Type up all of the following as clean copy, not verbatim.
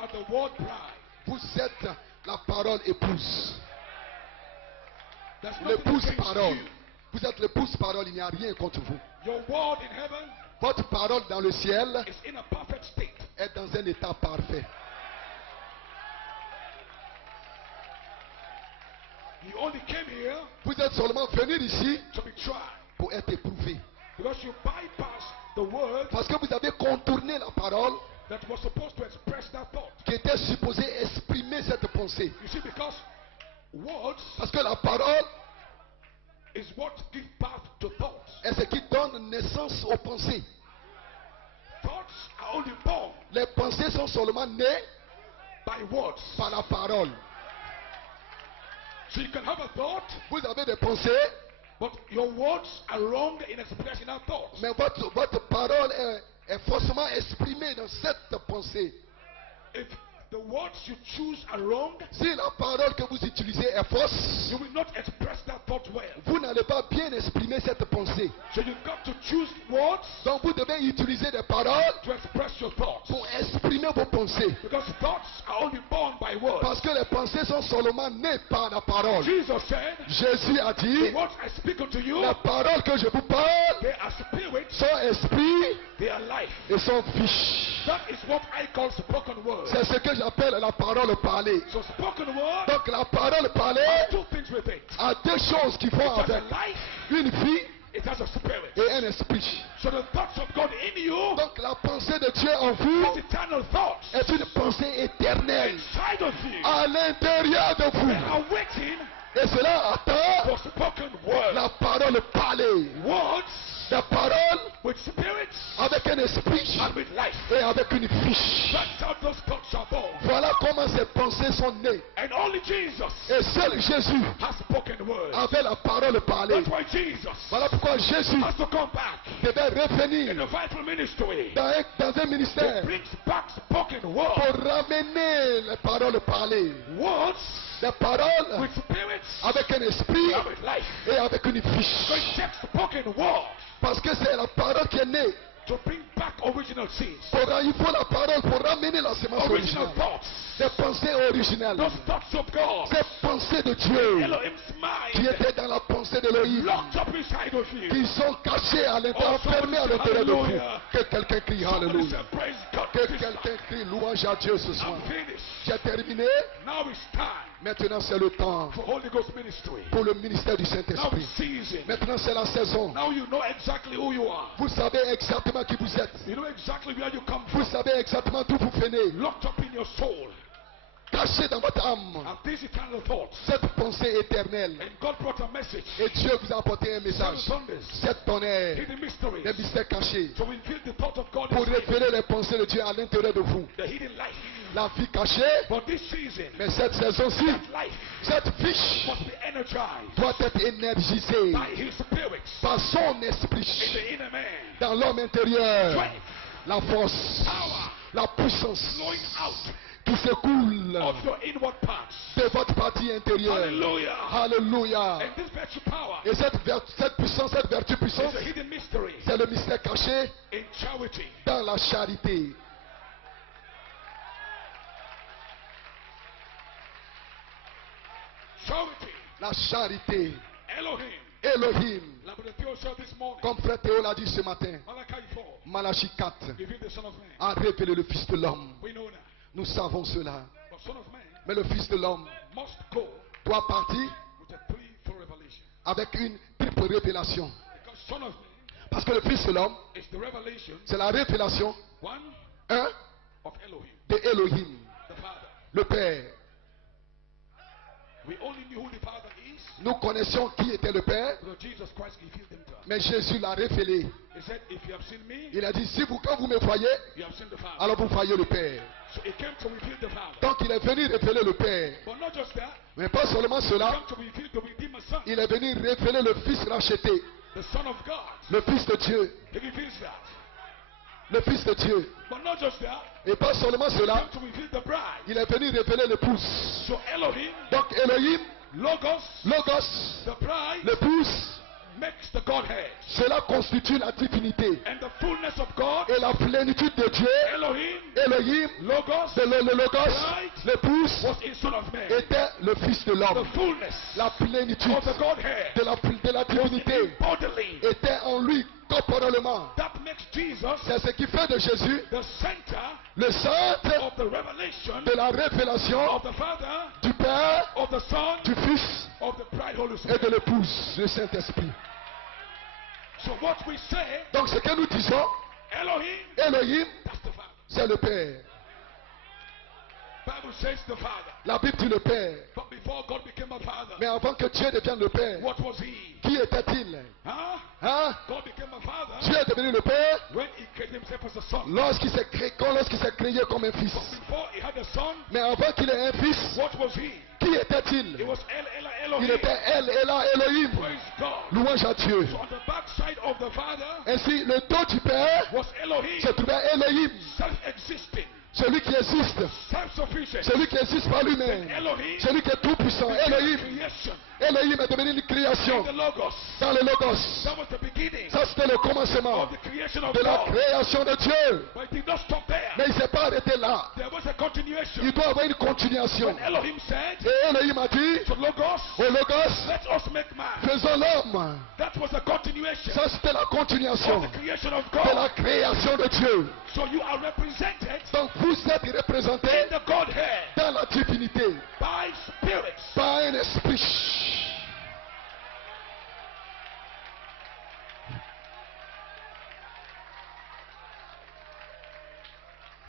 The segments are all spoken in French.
are the word bride. Vous êtes la parole épouse. There's nothing L'épouse against parole. you. Vous êtes l'épouse parole, il n'y a rien contre vous. Your word in heaven Votre parole dans le ciel is in a perfect state. est dans un état parfait. You only came here Vous êtes seulement venu ici to be tried. pour être éprouvé. Because you bypassed the word Parce que vous avez contourné la parole that was supposed to express that thought. qui était supposée exprimer cette pensée. You see, because words Parce que la parole is what gives birth to thoughts. est ce qui donne naissance aux pensées. Thoughts are only born Les pensées sont seulement nées by words. par la parole. So you can have a thought, Vous avez des pensées, but your words are wrong in expressing that thought. mais votre parole est forcément exprimée dans cette pensée. If the words you choose are wrong, Si la parole que vous utilisez est fausse, you will not express that thought well. vous n'allez pas bien exprimer cette pensée. So you've got to choose words Donc vous devez utiliser des paroles to express your thoughts. pour exprimer vos pensées. Because thoughts are only born by words. Parce que les pensées sont seulement nées par la parole. Jesus said, Jésus a dit, the words I speak unto you, les paroles que je vous parle they are spirit, sont esprit they are life. et sont fiches. That is what I call spoken word. C'est ce que j'appelle la parole parlée. So spoken word, Donc la parole parlée two things with it. a deux choses qui font It has a avec life, une vie it has a spirit. et un esprit. So the thoughts of God in you Donc la pensée de Dieu en vous is eternal thoughts est une pensée éternelle inside of you. à l'intérieur de They vous. are waiting Et cela attend for spoken word. la parole parlée. Words La parole with spirits avec un esprit and with life. et avec une fiche. That's how those thoughts are born. Voilà comment ces pensées sont nées. And only Jesus Et seul Jésus has spoken word. avait la parole parlée. That's why Jesus Voilà pourquoi Jésus has to come back devait in revenir the vital ministry. dans un ministère It brings back spoken word. pour ramener les paroles parlées. Words Des paroles with spirits avec un esprit and with life. et avec une So fiche. it takes spoken word Parce que c'est la parole qui est née. to bring back original seeds. Il faut la parole pour ramener la semence Original originale. thoughts. Des pensées originales. Those thoughts of God. Ces pensées de Dieu Elohim's qui mind étaient dans la pensée d'Élohim. locked up inside of you. Qui sont cachées à l'intérieur, fermées à l'intérieur de vous. Que quelqu'un crie Somebody Alléluia. say, praise God. Que This quelqu'un crie louange à Dieu ce soir. I'm finished. J'ai terminé. Now it's time Maintenant c'est le temps for Holy Ghost ministry. pour le ministère du Now Saint-Esprit. it's season. Maintenant c'est la saison. Now you know exactly who you are. Vous savez exactement qui vous êtes. You know exactly where you come Vous from. savez exactement d'où vous venez. Locked up in your soul. Caché dans votre âme. And these eternal thoughts. Cette pensée éternelle. And God brought a message. Et Dieu vous a apporté un message. 7 Sundays. Cette tonnerre. Hidden mysteries. Des mystères cachés. To reveal the thought of God Pour inside you. révéler les pensées de Dieu à l'intérieur de vous. The hidden life. La vie cachée. But this season, Mais cette saison-ci, that life cette fiche must be energized doit être énergisée by His Spirit par son in esprit the inner man. dans l'homme intérieur. Strength, La force, power, la puissance flowing out qui s'écoule of your inward parts. de votre partie intérieure. Hallelujah. Alléluia. And this virtue power Et cette puissance, cette vertu is puissance, a hidden mystery c'est le mystère caché in charity. dans la charité. Charity. La charité. Elohim. Elohim. Like the Theo said this morning. Comme frère Théo l'a dit ce matin, Malachi 4. Malachie 4 Reveal the Son of Man. a révélé le Fils de l'homme. We know that. Nous savons cela. But Son of Man Mais le Fils de l'homme must go doit partir with a threefold revelation. avec une triple révélation. Because Son of Man Parce que le Fils de l'homme, is the revelation, c'est la révélation, one, un, of Elohim, de Elohim, the Father. le Père. We only knew who the Father is Nous connaissions qui était le Père, because Jesus Christ revealed him to us. mais Jésus l'a révélé. He said, if you have seen me, Il a dit, si vous, quand vous me voyez, you have seen the Father. alors vous voyez le Père. So he came to reveal the Father. Donc il est venu révéler le Père. But not just that, Mais pas seulement he cela, came to reveal the Redeemer Son, il est venu révéler le Fils racheté, the Son of God. le Fils de Dieu, He reveals that. le Fils de Dieu. But not just that, Et pas seulement he cela, came to reveal the bride. il est venu révéler l'épouse. So Elohim, Donc Elohim, Logos, Logos, the bride, l'épouse, makes the Godhead. cela constitue la divinité. And the fullness of God, Et la plénitude de Dieu, Elohim, Elohim, Logos, le Logos, l'épouse, was in Son of Man. était le Fils de The l'homme. fullness La plénitude of the Godhead de la divinité bodily. était en lui corporellement. That makes Jesus C'est ce qui fait de Jésus the center le centre of the revelation de la révélation of the Father, du Père, of the Son, du Fils of the bride Holy et Spirit. de l'épouse, le Saint-Esprit. So what we say, Donc ce que nous disons, Elohim, Elohim, that's the Father. c'est le Père. Bible says the Father. La Bible dit le Père. But before God became a father, Mais avant que Dieu devienne le Père, what was he? qui était-il? Huh? Hein? God became a father Dieu est devenu le Père when he created himself as a son. lorsqu'il s'est créé comme un fils. But before he had a son, Mais avant qu'il ait un fils, what was he? qui était-il? It was El Il Elohim. était Elohim. Praise God. Louange à Dieu. So on the backside of the Father Ainsi, le dos du Père was Elohim, se trouvait Elohim, self-existing, celui qui existe, self-sufficient. celui qui existe par lui-même, Elohim, celui qui est tout puissant. became Elohim, creation. Elohim est devenu une création The Logos. dans le Logos. That was the beginning Ça, c'était le commencement of the creation of de la God. création de Dieu. But it did not stop there. Mais il ne s'est pas arrêté là. There was a continuation. Il doit y avoir une continuation. When Elohim said Et Elohim a dit to Logos, au Logos, let us make man. faisons l'homme. That was a continuation Ça, c'était la of continuation the creation of de la God. création de Dieu. So you are represented Donc, vous êtes représentés in the Godhead dans la divinité by spirits. par un esprit.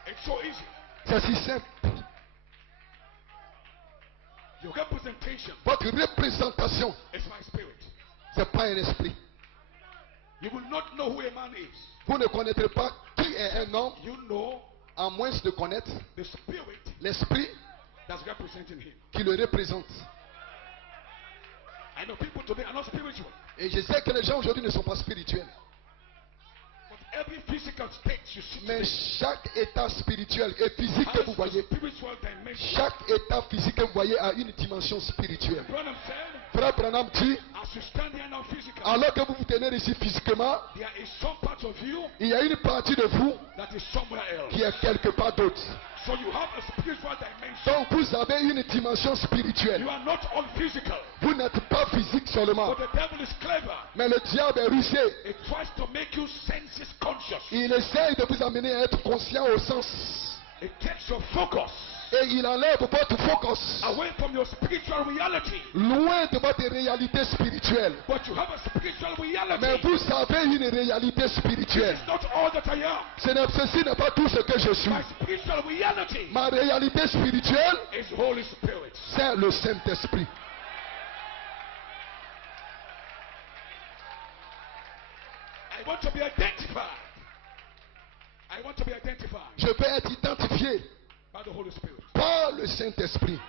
It's so easy. C'est si simple. Your representation Votre représentation, is my spirit. c'est pas un esprit. You will not know who a man is. Vous ne connaîtrez pas qui est un homme, You know à moins de connaître the spirit l'esprit that's representing him. qui le représente. I know people today are not spiritual, Et je sais que les gens aujourd'hui ne sont pas spirituels. but every physical state you see Mais today chaque état spirituel et physique que has vous a voyez, spiritual dimension. chaque état physique que vous voyez a une dimension spirituelle. Branham said, Frère Branham dit, as you stand here now physically, alors que vous vous tenez ici physiquement, there is some part of you il y a une partie de vous that is somewhere else. qui est quelque part d'autre. So you have a spiritual dimension. Donc vous avez une dimension spirituelle. You are not all physical, Vous n'êtes pas physique seulement. but the devil is clever. Mais le diable est rusé. It tries to make you senses conscious. Il essaye de vous amener à être conscient au sens. It takes your focus Et il enlève votre focus away from your spiritual reality. loin de votre réalité spirituelle. But you have a spiritual Mais reality. vous avez une réalité spirituelle. It's not all that I am. Ceci n'est pas tout ce que je suis. My spiritual reality Ma réalité spirituelle, is Holy Spirit. c'est le Saint-Esprit. I want to be identified. I want to be identified Je veux être identifié by the Holy Spirit. par le Saint-Esprit.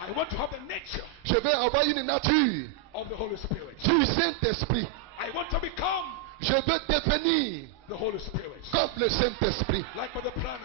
I want to have the nature Je veux avoir une nature of the Holy Spirit. du Saint-Esprit. I want to become Je veux devenir the Holy Spirit. comme le Saint-Esprit. Like Brother Branham.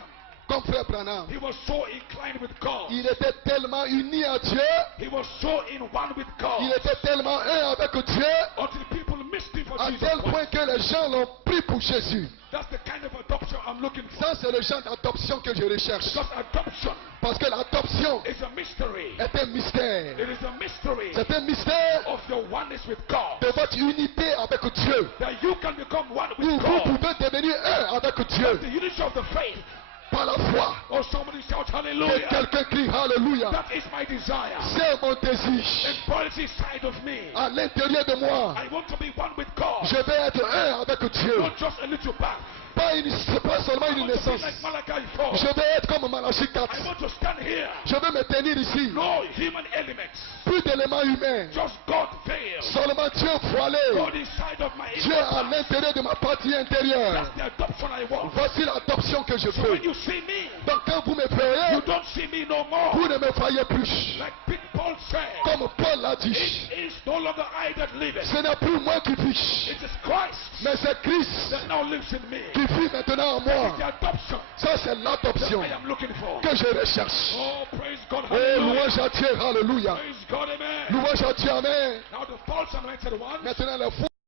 Comme Frère Branham. He was so inclined with God. Il était tellement uni à Dieu. He was so in one with Il God. était tellement un avec Dieu. Until people missed him for À Jesus tel Christ. point que les gens l'ont pris pour Jésus. That's the kind of adoption I'm looking for. Ça, c'est le genre d'adoption que je recherche. Because adoption Parce que l'adoption is a mystery. est un mystère. It is a mystery C'est un mystère of your oneness with God. de votre unité avec Dieu. That you can become one Où with vous God. pouvez devenir un avec Dieu The unity of the faith. par la foi. Oh, somebody shout Que hallelujah. quelqu'un crie Alléluia. That is my desire. C'est mon désir. Embodies inside of me. À l'intérieur de moi, I want to be one with God. je vais être un avec Dieu. Not just a little bath. C'est pas seulement I une want to be naissance. like Malachi 4. Je vais être comme Malachie 4. I want to stand here. Je vais me tenir ici. No human elements. Plus d'éléments humains. Just God veiled. Seulement Dieu voilé. God inside of my Dieu inner à man. l'intérieur de ma partie intérieure. That's the adoption I want. Voici l'adoption que je So veux. when you see me, Donc quand vous me verrez, you don't see me no more. vous ne me voyez plus. Like Big Paul said, Comme Paul l'a dit, it is no longer I that liveth. ce n'est plus moi qui vis, It is Christ mais c'est Christ that now lives in me. qui vit maintenant en moi. The adoption Ça, c'est that l'adoption I am looking for. que je recherche. Oh, praise God. Oh, Hallelujah. louange à Dieu, alléluia. Praise God, amen. Louange à Dieu, amen. Now the false anointed ones Maintenant, les faux